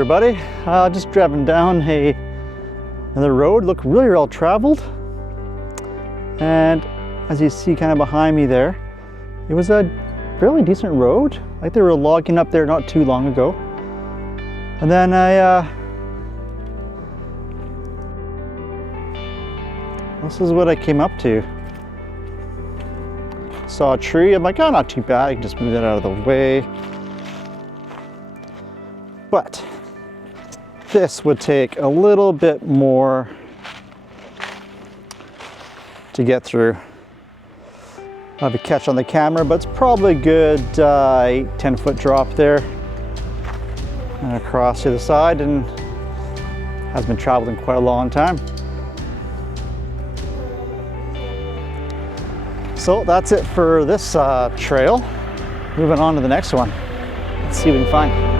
everybody. Just driving down another road. Look really well traveled, and as you see kind of behind me there, it was a fairly decent road. Like they were logging up there not too long ago. And then this is what I came up to. Saw a tree. I'm like, oh, not too bad. I can just move that out of the way. But this would take a little bit more to get through. I have a catch on the camera, but it's probably a good 8-10 foot drop there and across to the side, and has been traveled in quite a long time. So that's it for this trail. Moving on to the next one. Let's see what we can find.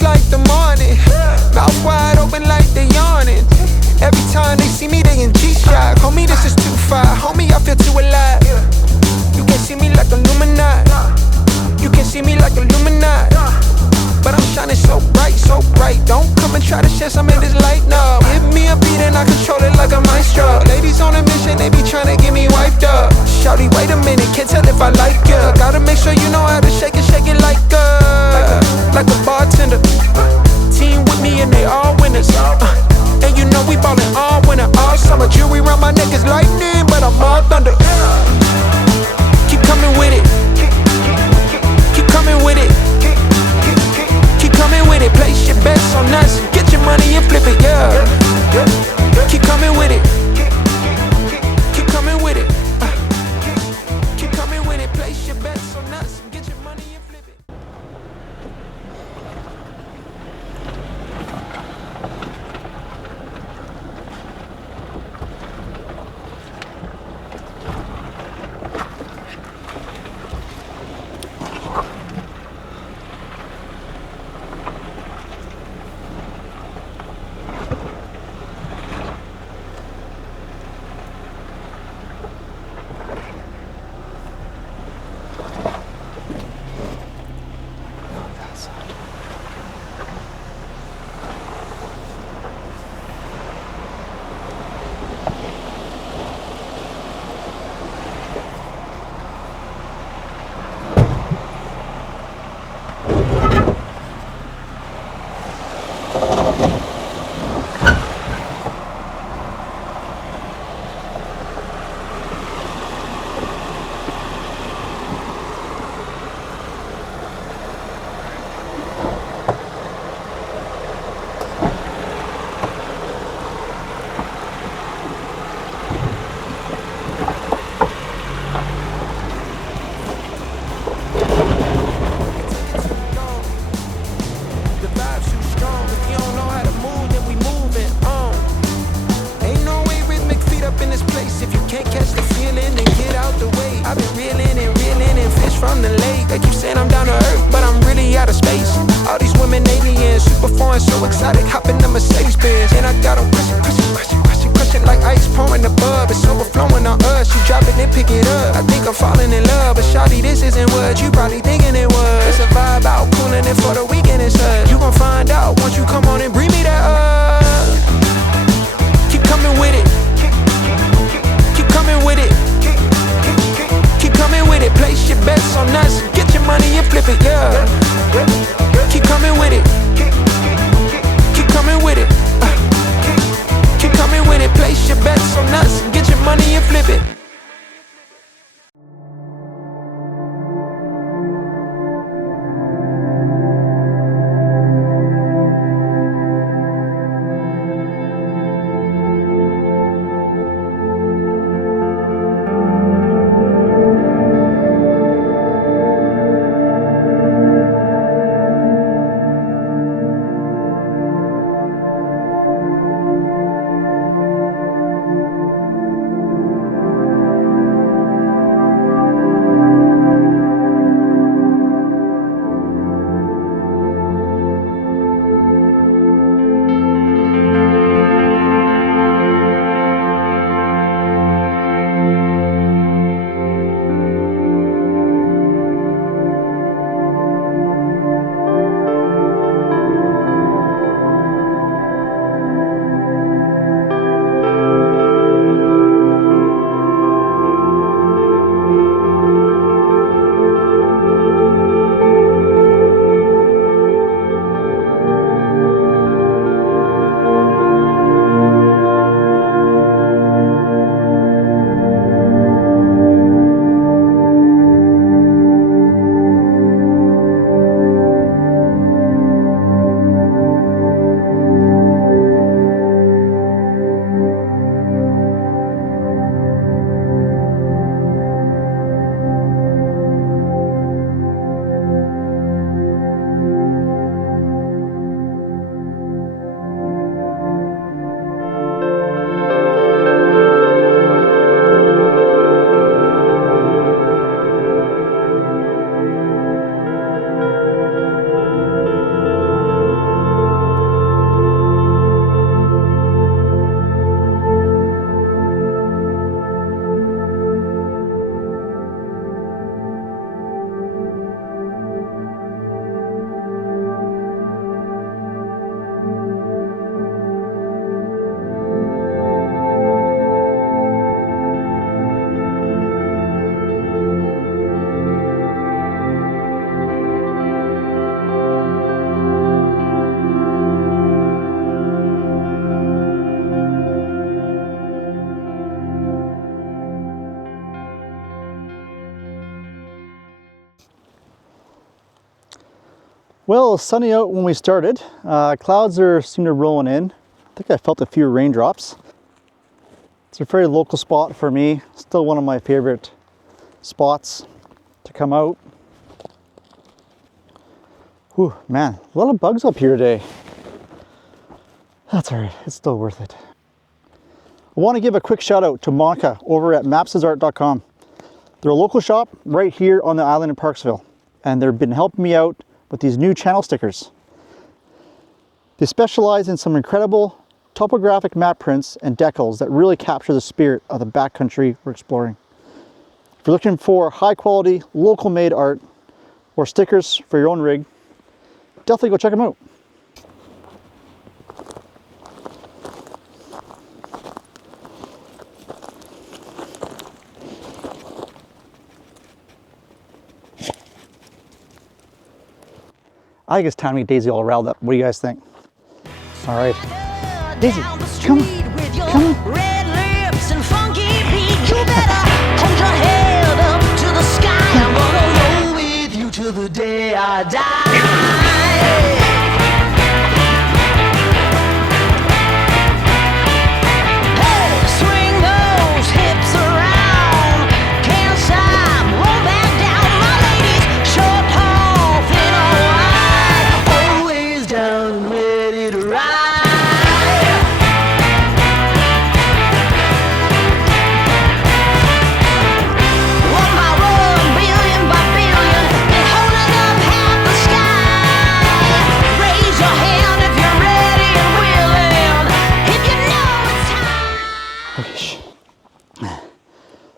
Like the morning, mouth wide open like they yawning. Every time they see me, they in G-Shock. Homie, this is too far. Homie, I feel too alive. You can see me like Illuminati. You can see me like Illuminati. But I'm shining so bright, so bright. Don't come and try to share some of this light, no. Give me a beat and I control it like a maestro. Ladies on a mission, they be trying to get me wiped up. Shawty, wait a minute, can't tell if I like ya. Gotta make sure you know how to shake it like a bartender. Team with me and they all winners. And you know we ballin' all winter, all summer. Jewelry around my neck is lightning, but I'm all thunder. Keep coming with it. Keep coming with it. Keep coming with it. Place your bets on us. Get your money and flip it, yeah. Keep coming with it. Keep coming with it. Keep coming with it. Place your bets on us. Get your money and flip it. So exotic, hopping the Mercedes Benz, and I got them crushing like ice pouring above. It's overflowing on us. You drop it, then pick it up. I think I'm falling in love, but shawty, this isn't what you probably thinking it was. It's a vibe out, cooling it for the weekend and such. You gon' find out once you come on and bring me that up. Keep coming with it. Keep coming with it. Keep coming with it. Place your bets on us. Get your money and flip it, yeah. Keep coming with it. Keep coming with it. Keep coming with it. Place your bets on us. Get your money and flip it. Well, it was sunny out when we started. Clouds seem to rolling in. I think I felt a few raindrops. It's a very local spot for me. Still one of my favorite spots to come out. Whew, man, a lot of bugs up here today. That's all right, it's still worth it. I want to give a quick shout out to Monica over at mapsesart.com. They're a local shop right here on the island in Parksville, and they've been helping me out with these new channel stickers. They specialize in some incredible topographic map prints and decals that really capture the spirit of the backcountry we're exploring. If you're looking for high quality, local made art or stickers for your own rig, definitely go check them out. I think it's time to get Daisy all riled up. What do you guys think? All right. Daisy, come on. Come on. Red lips and funky beat. You better hold your head up to the sky. I'm gonna roll with you till the day I die. Hey, swing those hips around. Can't stop, roll back down. My ladies, short, tall, thin or wide. Always down and ready to ride.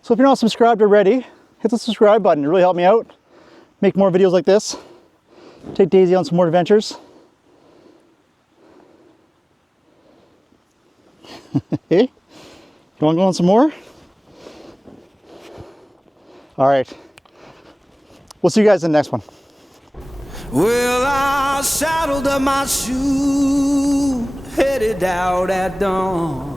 So if you're not subscribed already, hit the subscribe button. It really helped me out. Make more videos like this. Take Daisy on some more adventures. Hey, you want to go on some more? All right. We'll see you guys in the next one. Well, I saddled up my shoe, headed out at dawn.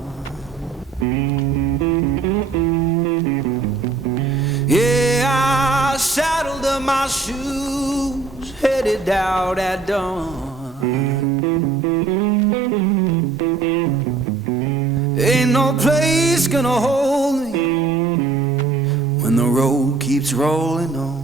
Yeah, I saddled up my shoes, headed out at dawn. Ain't no place gonna hold me when the road keeps rolling on.